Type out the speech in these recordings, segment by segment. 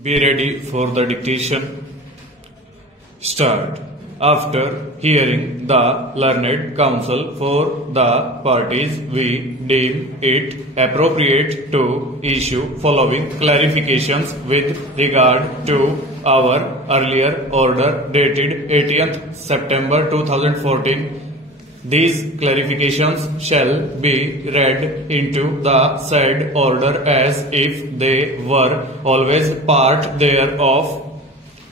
Be ready for the dictation. Start. After hearing the learned counsel for the parties, we deem it appropriate to issue following clarifications with regard to our earlier order dated 18th September 2014. These clarifications shall be read into the said order as if they were always part thereof.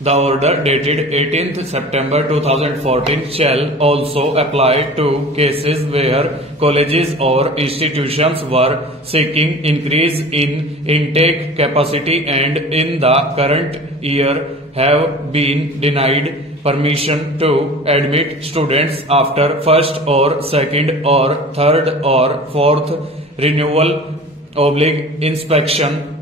The order dated 18th September 2014 shall also apply to cases where colleges or institutions were seeking increase in intake capacity and in the current year have been denied permission to admit students after first or second or third or fourth renewal / inspection.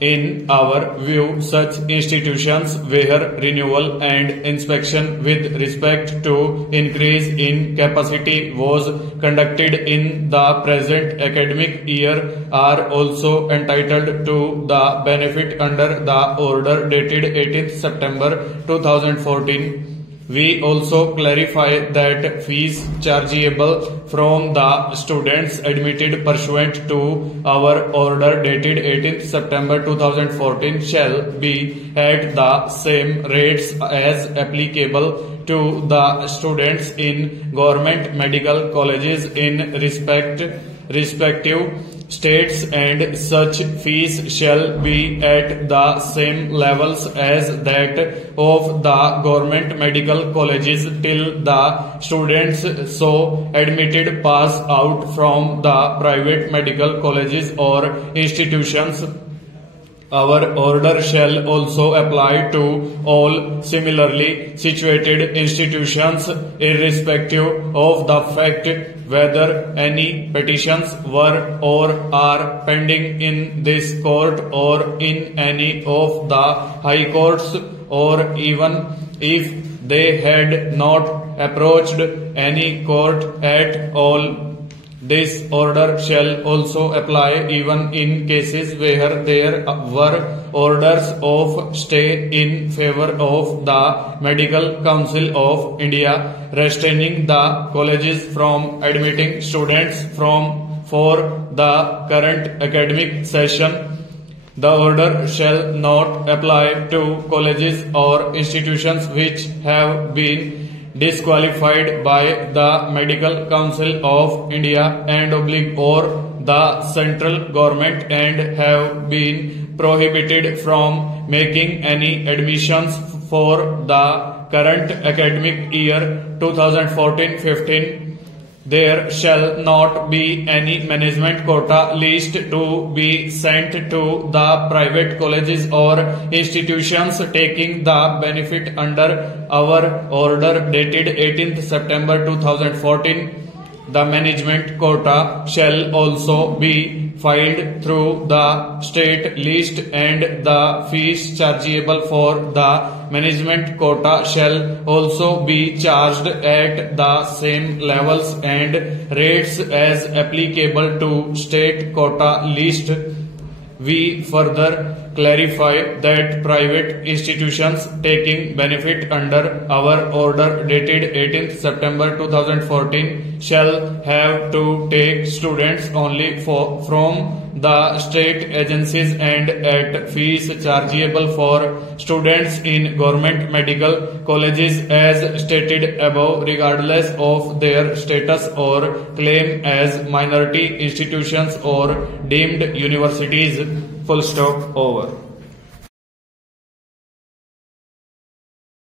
In our view, such institutions where renewal and inspection with respect to increase in capacity was conducted in the present academic year are also entitled to the benefit under the order dated 18th September 2014. We also clarify that fees chargeable from the students admitted pursuant to our order dated 18th September 2014 shall be at the same rates as applicable to the students in government medical colleges in respective states, and such fees shall be at the same levels as that of the government medical colleges till the students so admitted pass out from the private medical colleges or institutions. Our order shall also apply to all similarly situated institutions irrespective of the fact whether any petitions were or are pending in this court or in any of the high courts, or even if they had not approached any court at all. This order shall also apply even in cases where there were orders of stay in favor of the Medical Council of India restraining the colleges from admitting students for the current academic session. The order shall not apply to colleges or institutions which have been disqualified by the Medical Council of India and or the central government and have been prohibited from making any admissions for the current academic year 2014-15. There shall not be any management quota list to be sent to the private colleges or institutions taking the benefit under our order dated 18th September 2014. The management quota shall also be filed through the state list, and the fees chargeable for the management quota shall also be charged at the same levels and rates as applicable to state quota list. We further clarify that private institutions taking benefit under our order dated 18th September 2014 shall have to take students only from the state agencies and at fees chargeable for students in government medical colleges as stated above, regardless of their status or claim as minority institutions or deemed universities. Full stop. Over.